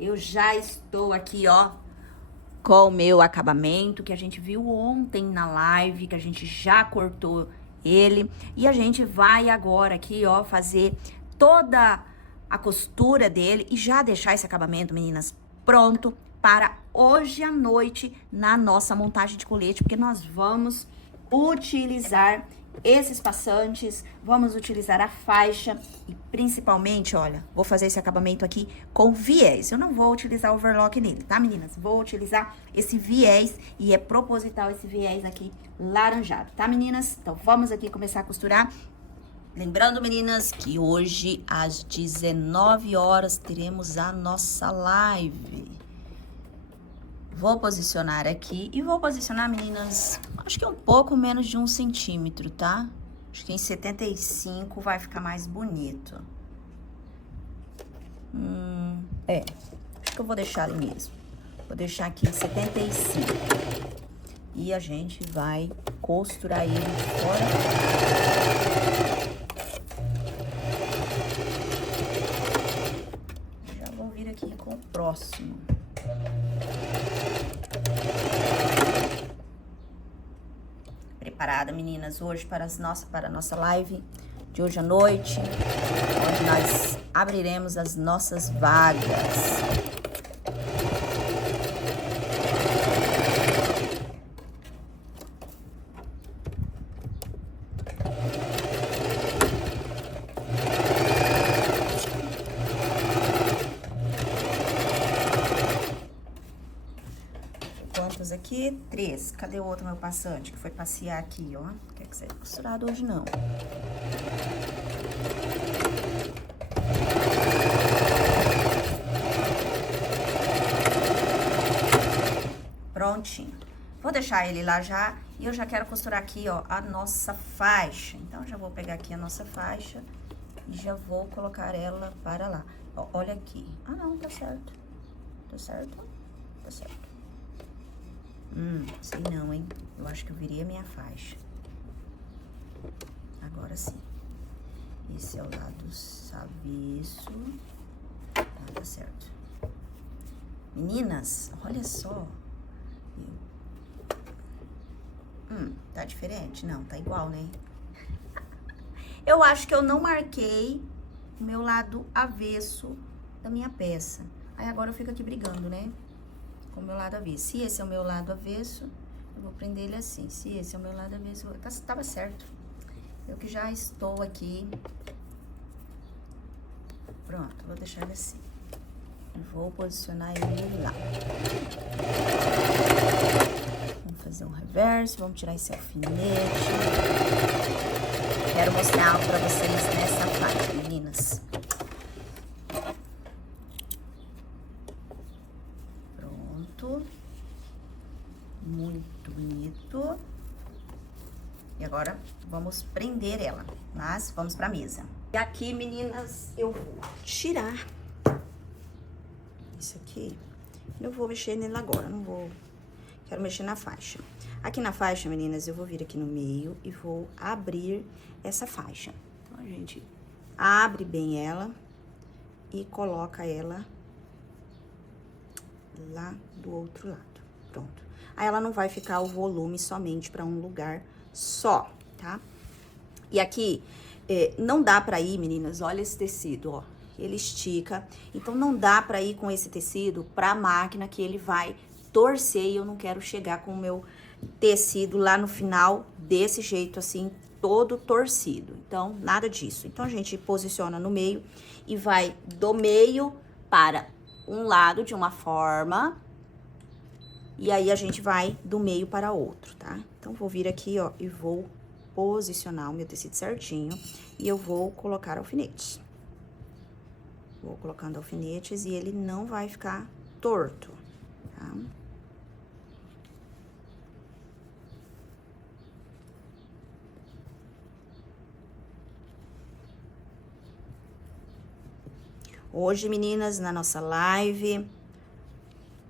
Eu já estou aqui, ó, com o meu acabamento, que a gente viu ontem na live, que a gente já cortou ele. E a gente vai agora aqui, ó, fazer toda a costura dele e já deixar esse acabamento, meninas, pronto para hoje à noite na nossa montagem de colete, porque nós vamos utilizar esses passantes, vamos utilizar a faixa e principalmente, olha, vou fazer esse acabamento aqui com viés. Eu não vou utilizar overlock nele, tá, meninas? Vou utilizar esse viés e é proposital esse viés aqui laranjado, tá, meninas? Então, vamos aqui começar a costurar. Lembrando, meninas, que hoje às 19 horas teremos a nossa live. Vou posicionar aqui e vou posicionar, meninas, acho que um pouco menos de 1 centímetro, tá? Acho que em 75 vai ficar mais bonito. Acho que eu vou deixar ali mesmo. Vou deixar aqui em 75. E a gente vai costurar ele fora. Já vou vir aqui com o próximo. Preparada, meninas, hoje para a nossa live de hoje à noite, onde nós abriremos as nossas vagas. Quantos aqui? 3. Cadê o outro meu passante que foi passear aqui, ó? Não quer que seja costurado hoje, não. Prontinho. Vou deixar ele lá já e eu já quero costurar aqui, ó, a nossa faixa. Então, já vou pegar aqui a nossa faixa e já vou colocar ela para lá. Ó, olha aqui. Ah, não, tá certo. Tá certo? Tá certo. Sei não, hein? Eu acho que eu virei a minha faixa. Agora sim. Esse é o lado avesso. Tá certo. Meninas, olha só. Tá diferente? Não, tá igual, né? Eu acho que eu não marquei o meu lado avesso da minha peça. Aí agora eu fico aqui brigando, né? Com o meu lado avesso. Se esse é o meu lado avesso, eu vou prender ele assim. Se esse é o meu lado avesso, tava certo. Eu que já estou aqui. Pronto, vou deixar ele assim. E vou posicionar ele lá. Vamos fazer um reverso, vamos tirar esse alfinete. Quero mostrar algo pra vocês nessa faixa, meninas. Muito bonito. E agora, vamos prender ela. Mas, vamos pra mesa. E aqui, meninas, eu vou tirar isso aqui. Eu vou mexer nele agora, não vou... Quero mexer na faixa. Aqui na faixa, meninas, eu vou vir aqui no meio e vou abrir essa faixa. Então, a gente abre bem ela e coloca ela lá do outro lado. Pronto. Aí, ela não vai ficar o volume somente para um lugar só, tá? E aqui, não dá pra ir, meninas, olha esse tecido, ó. Ele estica, então não dá pra ir com esse tecido pra máquina que ele vai torcer e eu não quero chegar com o meu tecido lá no final desse jeito assim, todo torcido. Então, nada disso. Então, a gente posiciona no meio e vai do meio para um lado de uma forma... E aí, a gente vai do meio para outro, tá? Então, vou vir aqui, ó, e vou posicionar o meu tecido certinho. E eu vou colocar alfinetes. Vou colocando alfinetes e ele não vai ficar torto, tá? Hoje, meninas, na nossa live...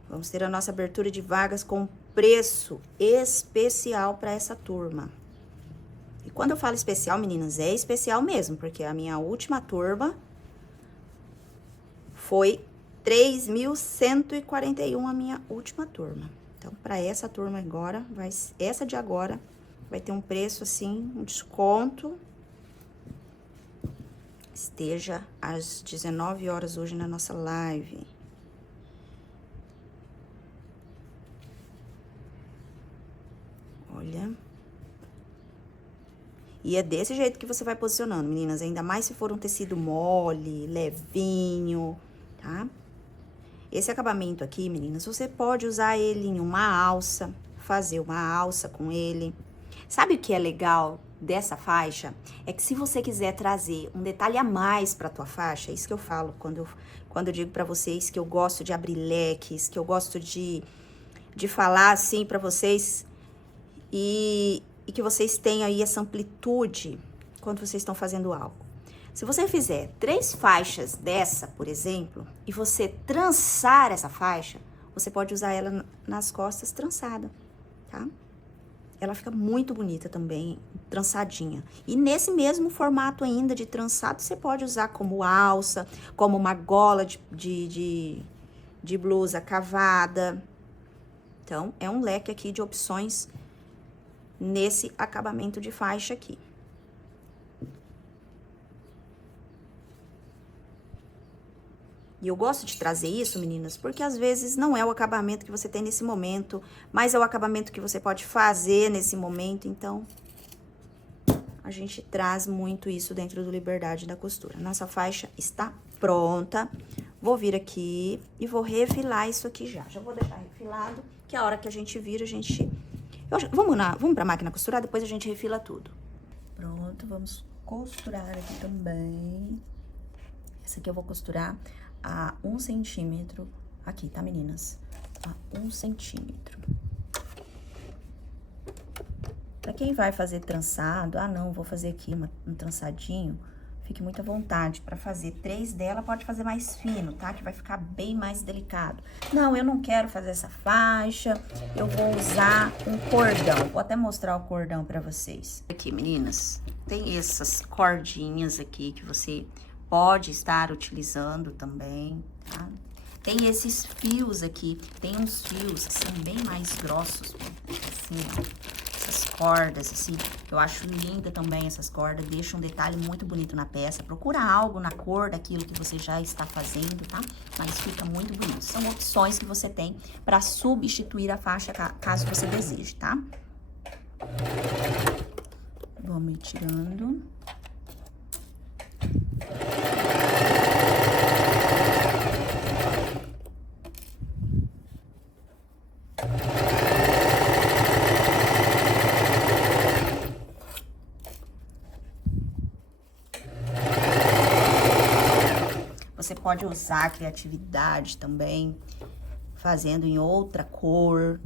Vamos ter a nossa abertura de vagas com preço especial para essa turma. E quando eu falo especial, meninas, é especial mesmo, porque a minha última turma foi 3.141 a minha última turma. Então, para essa turma agora, essa de agora, vai ter um preço assim, um desconto. Esteja às 19 horas hoje na nossa live. Olha. E é desse jeito que você vai posicionando, meninas. Ainda mais se for um tecido mole, levinho, tá? Esse acabamento aqui, meninas, você pode usar ele em uma alça, fazer uma alça com ele. Sabe o que é legal dessa faixa? É que se você quiser trazer um detalhe a mais pra tua faixa, é isso que eu falo quando eu digo pra vocês que eu gosto de abrir leques, que eu gosto de falar assim pra vocês e que vocês tenham aí essa amplitude quando vocês estão fazendo algo. Se você fizer 3 faixas dessa, por exemplo, e você trançar essa faixa, você pode usar ela nas costas trançada, tá? Ela fica muito bonita também, trançadinha. E nesse mesmo formato ainda de trançado, você pode usar como alça, como uma gola de blusa cavada. Então, é um leque aqui de opções nesse acabamento de faixa aqui. E eu gosto de trazer isso, meninas, porque às vezes não é o acabamento que você tem nesse momento, mas é o acabamento que você pode fazer nesse momento, então a gente traz muito isso dentro do Liberdade da Costura. Nossa faixa está pronta. Vou vir aqui e vou refilar isso aqui já. Já vou deixar refilado, que a hora que a gente vira, a gente... Vamos pra máquina costurar, depois a gente refila tudo. Pronto, vamos costurar aqui também. Essa aqui eu vou costurar a 1 centímetro aqui, tá, meninas? A 1 centímetro. Pra quem vai fazer trançado, não, vou fazer aqui um trançadinho, fique muito à vontade. Pra fazer 3 dela, pode fazer mais fino, tá? Que vai ficar bem mais delicado. Não, eu não quero fazer essa faixa, eu vou usar um cordão. Vou até mostrar o cordão pra vocês. Aqui, meninas, tem essas cordinhas aqui que você pode estar utilizando também, tá? Tem esses fios aqui, tem uns fios que são bem mais grossos, assim, ó. Essas cordas, assim, eu acho linda também essas cordas, deixa um detalhe muito bonito na peça. Procura algo na cor daquilo que você já está fazendo, tá? Mas fica muito bonito. São opções que você tem para substituir a faixa, caso você deseje, tá? Vamos ir tirando. Você pode usar a criatividade também, fazendo em outra cor.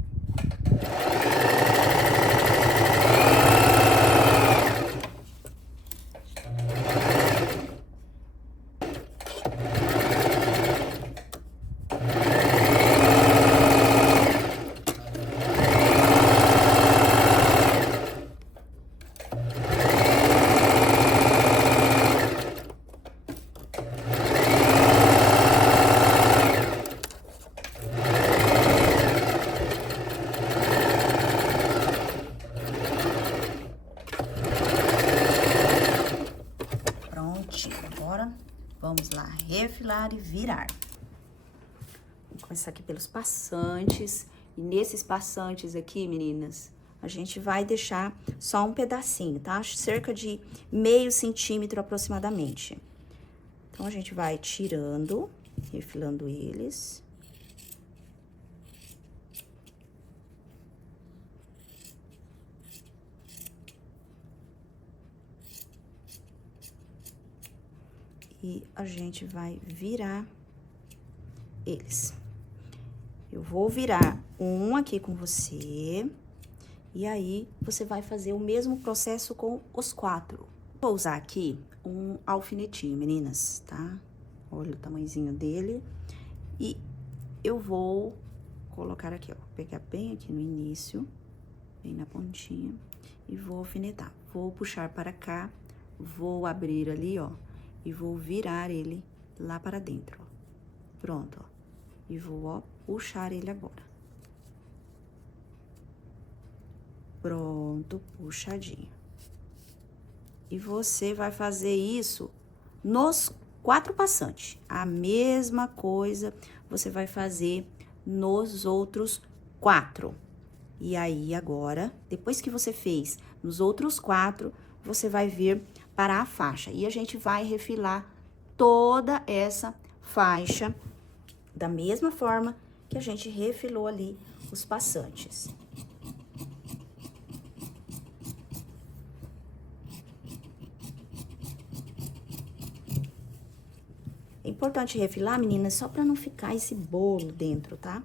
Agora, vamos lá, refilar e virar. Vou começar aqui pelos passantes. E nesses passantes aqui, meninas, a gente vai deixar só um pedacinho, tá? Cerca de meio centímetro aproximadamente. Então, a gente vai tirando, refilando eles. E a gente vai virar eles. Eu vou virar um aqui com você. E aí, você vai fazer o mesmo processo com os 4. Vou usar aqui um alfinetinho, meninas, tá? Olha o tamanhozinho dele. E eu vou colocar aqui, ó. Pegar bem aqui no início, bem na pontinha. E vou alfinetar. Vou puxar para cá, vou abrir ali, ó. E vou virar ele lá para dentro, ó. Pronto, ó. E vou, ó, puxar ele agora. Pronto, puxadinho. E você vai fazer isso nos 4 passantes. A mesma coisa você vai fazer nos outros 4. E aí, agora, depois que você fez nos outros 4, você vai vir para a faixa. E a gente vai refilar toda essa faixa da mesma forma que a gente refilou ali os passantes. É importante refilar, meninas, só para não ficar esse bolo dentro, tá?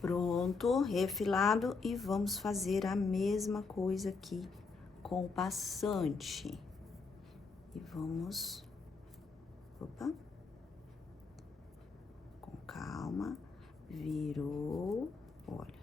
Pronto, refilado, e vamos fazer a mesma coisa aqui com o passante. E vamos... Opa. Com calma. Virou. Olha.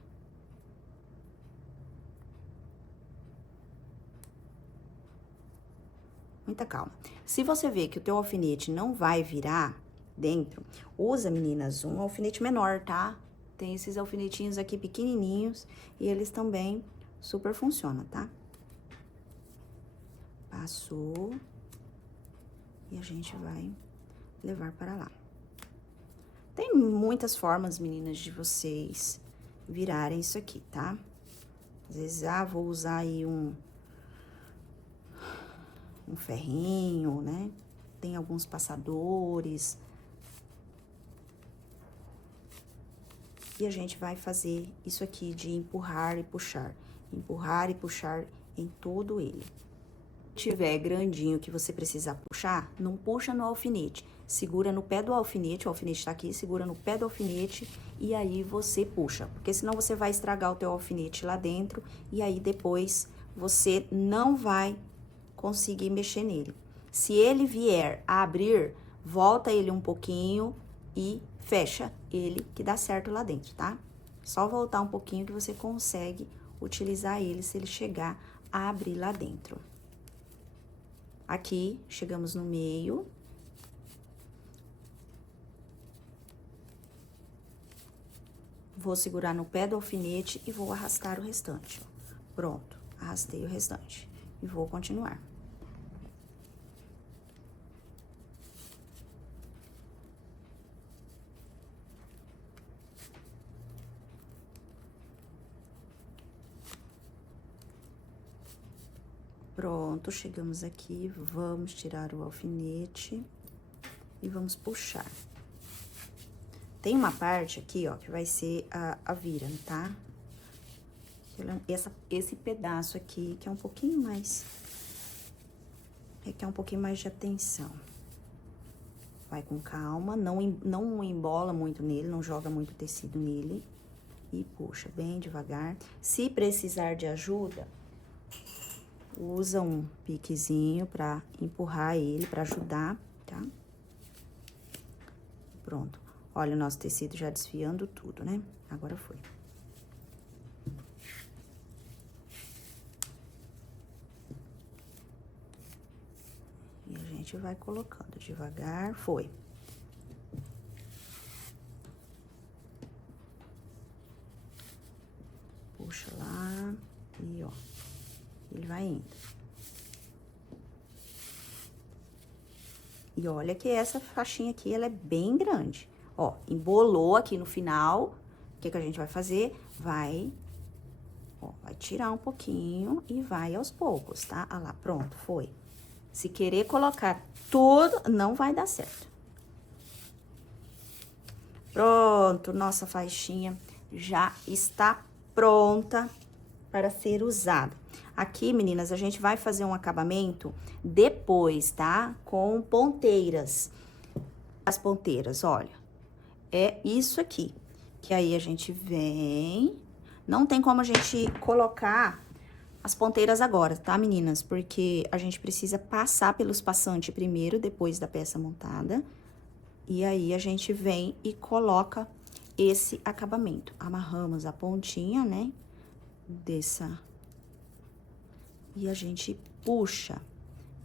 Muita calma. Se você vê que o teu alfinete não vai virar dentro, usa, meninas, um alfinete menor, tá? Tem esses alfinetinhos aqui pequenininhos e eles também super funcionam, tá? Passou. E a gente vai levar para lá. Tem muitas formas, meninas, de vocês virarem isso aqui, tá? Às vezes, vou usar aí um ferrinho, né? Tem alguns passadores. E a gente vai fazer isso aqui de empurrar e puxar. Empurrar e puxar em todo ele. Se tiver grandinho que você precisar puxar, não puxa no alfinete. Segura no pé do alfinete, o alfinete tá aqui, segura no pé do alfinete e aí você puxa. Porque senão você vai estragar o teu alfinete lá dentro e aí depois você não vai conseguir mexer nele. Se ele vier a abrir, volta ele um pouquinho e fecha ele, que dá certo lá dentro, tá? Só voltar um pouquinho que você consegue utilizar ele se ele chegar a abrir lá dentro. Aqui, chegamos no meio. Vou segurar no pé do alfinete e vou arrastar o restante, ó. Pronto, arrastei o restante. E vou continuar. Pronto, chegamos aqui, vamos tirar o alfinete e vamos puxar. Tem uma parte aqui, ó, que vai ser a vira, tá? Esse pedaço aqui, que é um pouquinho mais... requer um pouquinho mais de atenção. Vai com calma, não embola muito nele, não joga muito tecido nele. E puxa bem devagar. Se precisar de ajuda... usa um piquezinho pra empurrar ele, pra ajudar, tá? Pronto. Olha o nosso tecido já desfiando tudo, né? Agora foi. E a gente vai colocando devagar, foi. Puxa lá e, ó. Ele vai indo. E olha que essa faixinha aqui, ela é bem grande. Ó, embolou aqui no final. O que que a gente vai fazer? Vai tirar um pouquinho e vai aos poucos, tá? Ah lá, pronto, foi. Se querer colocar tudo, não vai dar certo. Pronto, nossa faixinha já está pronta para ser usada. Aqui, meninas, a gente vai fazer um acabamento depois, tá? Com ponteiras. As ponteiras, olha, é isso aqui. Que aí a gente vem... Não tem como a gente colocar as ponteiras agora, tá, meninas? Porque a gente precisa passar pelos passantes primeiro, depois da peça montada. E aí, a gente vem e coloca esse acabamento. Amarramos a pontinha, né? E a gente puxa.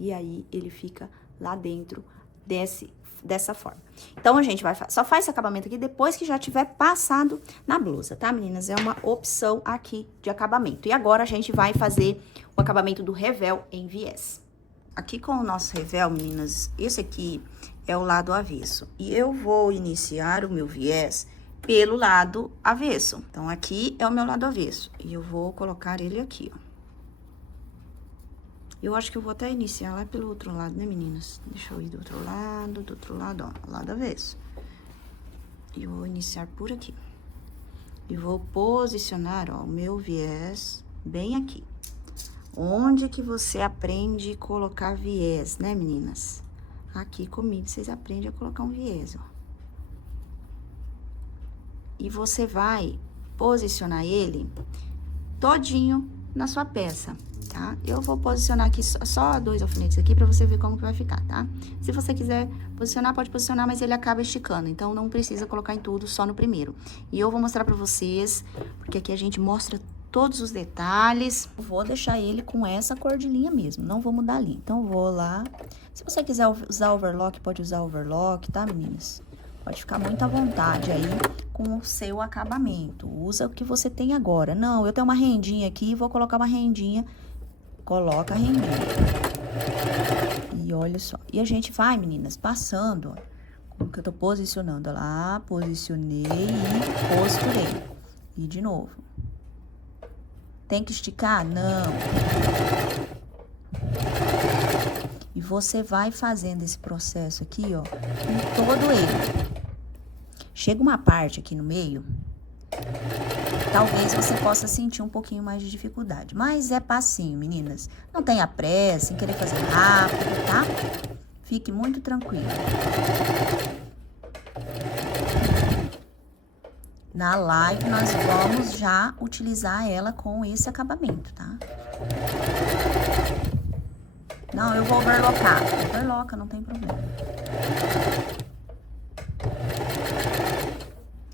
E aí, ele fica lá dentro dessa forma. Então, a gente só faz esse acabamento aqui depois que já tiver passado na blusa, tá, meninas? É uma opção aqui de acabamento. E agora, a gente vai fazer o acabamento do revel em viés. Aqui com o nosso revel, meninas, esse aqui é o lado avesso. E eu vou iniciar o meu viés pelo lado avesso. Então, aqui é o meu lado avesso. E eu vou colocar ele aqui, ó. Eu acho que eu vou até iniciar lá pelo outro lado, né, meninas? Deixa eu ir do outro lado, ó, lado avesso. E eu vou iniciar por aqui. E vou posicionar, ó, o meu viés bem aqui. Onde que você aprende a colocar viés, né, meninas? Aqui comigo, vocês aprendem a colocar um viés, ó. E você vai posicionar ele todinho na sua peça, tá? Eu vou posicionar aqui só 2 alfinetes aqui pra você ver como que vai ficar, tá? Se você quiser posicionar, pode posicionar, mas ele acaba esticando. Então, não precisa colocar em tudo, só no primeiro. E eu vou mostrar pra vocês, porque aqui a gente mostra todos os detalhes. Vou deixar ele com essa cor de linha mesmo, não vou mudar a linha. Então, vou lá. Se você quiser usar overlock, pode usar overlock, tá, meninas? Pode ficar muito à vontade aí com o seu acabamento. Usa o que você tem agora. Não, eu tenho uma rendinha aqui, vou colocar uma rendinha. Coloca a rendinha. E olha só. E a gente vai, meninas, passando, ó. Como que eu tô posicionando? Olha lá, posicionei e costurei. E de novo. Tem que esticar? Não. E você vai fazendo esse processo aqui, ó, em todo ele. Chega uma parte aqui no meio, talvez você possa sentir um pouquinho mais de dificuldade. Mas é passinho, meninas. Não tenha pressa em querer fazer rápido, tá? Fique muito tranquilo. Na live, nós vamos já utilizar ela com esse acabamento, tá? Não, eu vou overlocar. Overloca, não tem problema.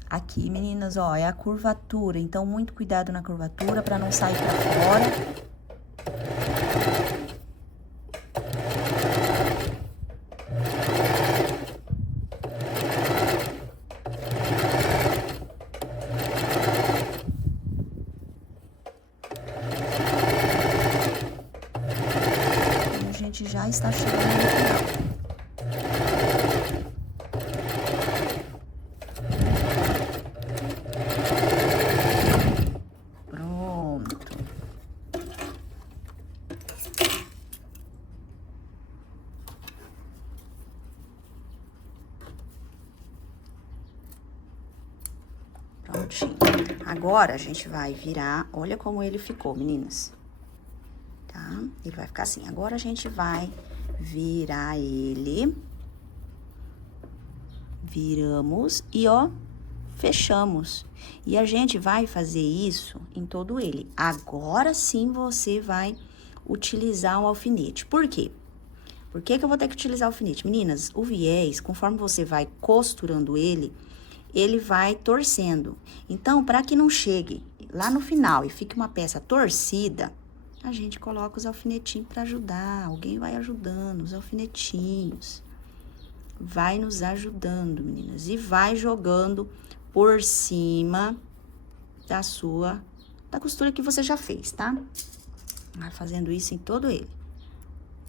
Aqui, meninas, ó, é a curvatura. Então, muito cuidado na curvatura pra não sair pra fora. E a gente já está chegando no final. Prontinho. Agora, a gente vai virar... Olha como ele ficou, meninas. Tá? Ele vai ficar assim. Agora, a gente vai virar ele. Viramos e, ó, fechamos. E a gente vai fazer isso em todo ele. Agora sim, você vai utilizar o alfinete. Por quê? Por que que eu vou ter que utilizar o alfinete? Meninas, o viés, conforme você vai costurando ele vai torcendo. Então, para que não chegue lá no final e fique uma peça torcida, a gente coloca os alfinetinhos para ajudar. Alguém vai ajudando, os alfinetinhos. Vai nos ajudando, meninas. E vai jogando por cima da costura que você já fez, tá? Vai fazendo isso em todo ele.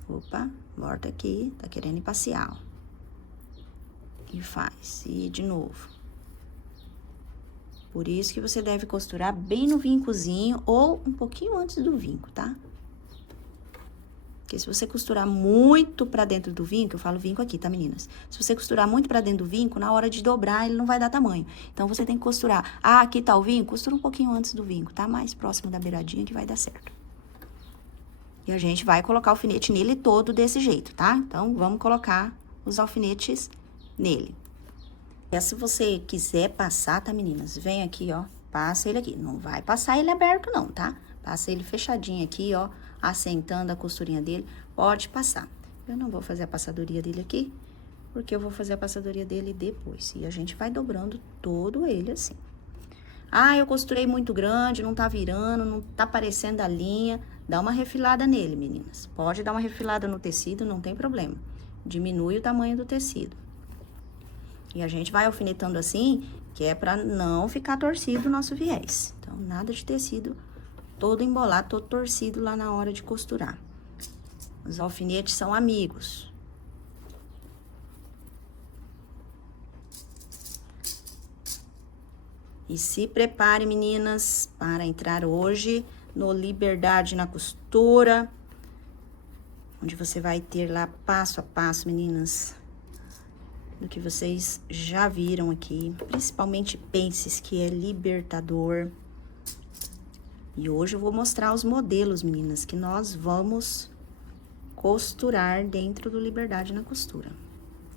Opa, volta aqui, tá querendo ir passear, ó. E faz, e de novo. Por isso que você deve costurar bem no vincozinho ou um pouquinho antes do vinco, tá? Porque se você costurar muito pra dentro do vinco, eu falo vinco aqui, tá, meninas? Se você costurar muito pra dentro do vinco, na hora de dobrar, ele não vai dar tamanho. Então, você tem que costurar. Ah, aqui tá o vinco? Costura um pouquinho antes do vinco, tá? Mais próximo da beiradinha que vai dar certo. E a gente vai colocar o alfinete nele todo desse jeito, tá? Então, vamos colocar os alfinetes nele. E se você quiser passar, tá, meninas? Vem aqui, ó, passa ele aqui. Não vai passar ele aberto, não, tá? Passa ele fechadinho aqui, ó, assentando a costurinha dele. Pode passar. Eu não vou fazer a passadoria dele aqui, porque eu vou fazer a passadoria dele depois. E a gente vai dobrando todo ele assim. Ah, eu costurei muito grande, não tá virando, não tá aparecendo a linha. Dá uma refilada nele, meninas. Pode dar uma refilada no tecido, não tem problema. Diminui o tamanho do tecido. E a gente vai alfinetando assim, que é pra não ficar torcido o nosso viés. Então, nada de tecido todo embolado, todo torcido lá na hora de costurar. Os alfinetes são amigos. E se prepare, meninas, para entrar hoje no Liberdade na Costura, onde você vai ter lá passo a passo, meninas, do que vocês já viram aqui, principalmente pences, que é libertador. E hoje eu vou mostrar os modelos, meninas, que nós vamos costurar dentro do Liberdade na Costura.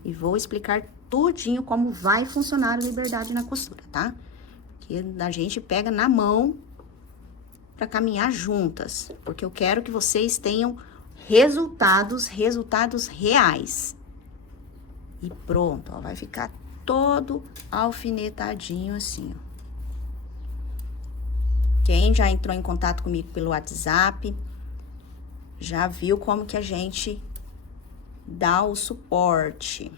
E vou explicar tudinho como vai funcionar o Liberdade na Costura, tá? Que a gente pega na mão para caminhar juntas, porque eu quero que vocês tenham resultados reais. E pronto, ó, vai ficar todo alfinetadinho assim, ó. Quem já entrou em contato comigo pelo WhatsApp, já viu como que a gente dá o suporte.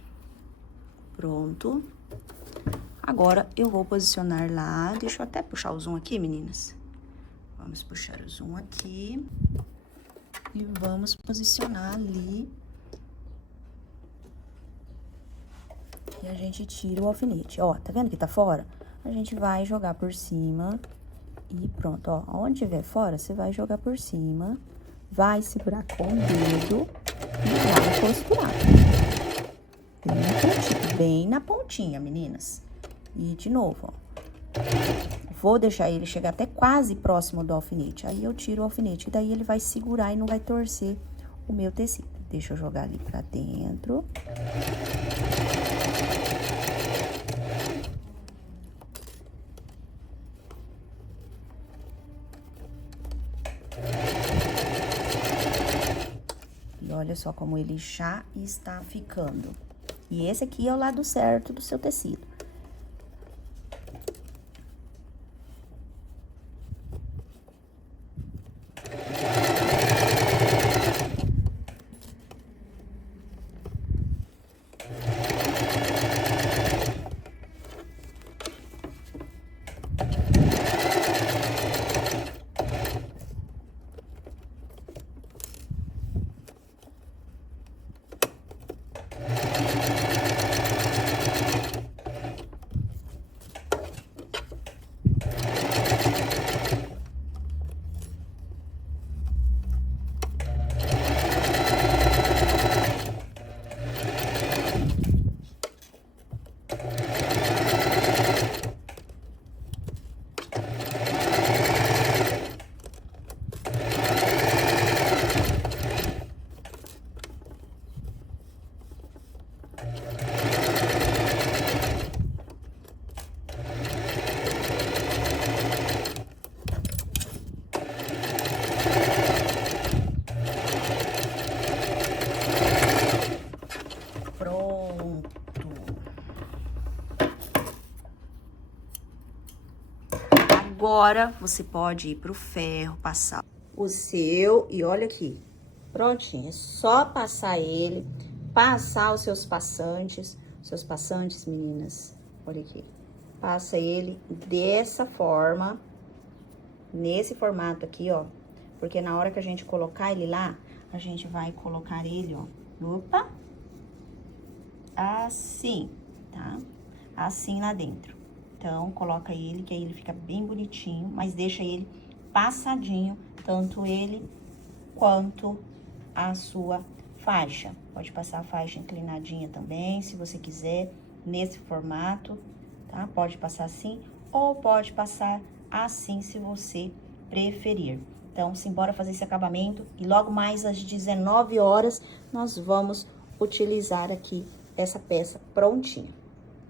Pronto. Agora, eu vou posicionar lá, deixa eu até puxar o zoom aqui, meninas. Vamos puxar o zoom aqui. E vamos posicionar ali. E a gente tira o alfinete. Ó, tá vendo que tá fora? A gente vai jogar por cima. E pronto, ó. Onde tiver fora, você vai jogar por cima. Vai segurar com o dedo e vai costurar. Bem na pontinha, meninas. E de novo, ó. Vou deixar ele chegar até quase próximo do alfinete. Aí eu tiro o alfinete, e daí ele vai segurar e não vai torcer o meu tecido. Deixa eu jogar ali pra dentro. E olha só como ele já está ficando. E esse aqui é o lado certo do seu tecido. Agora, você pode ir pro ferro, passar o seu, e olha aqui, prontinho, é só passar ele, passar os seus passantes, meninas, olha aqui, passa ele dessa forma, nesse formato aqui, ó, porque na hora que a gente colocar ele lá, a gente vai colocar ele, ó, opa, assim, tá? Assim lá dentro. Então, coloca ele, que aí ele fica bem bonitinho, mas deixa ele passadinho, tanto ele quanto a sua faixa. Pode passar a faixa inclinadinha também, se você quiser, nesse formato, tá? Pode passar assim, ou pode passar assim, se você preferir. Então, simbora fazer esse acabamento e logo mais às 19 horas nós vamos utilizar aqui essa peça prontinha.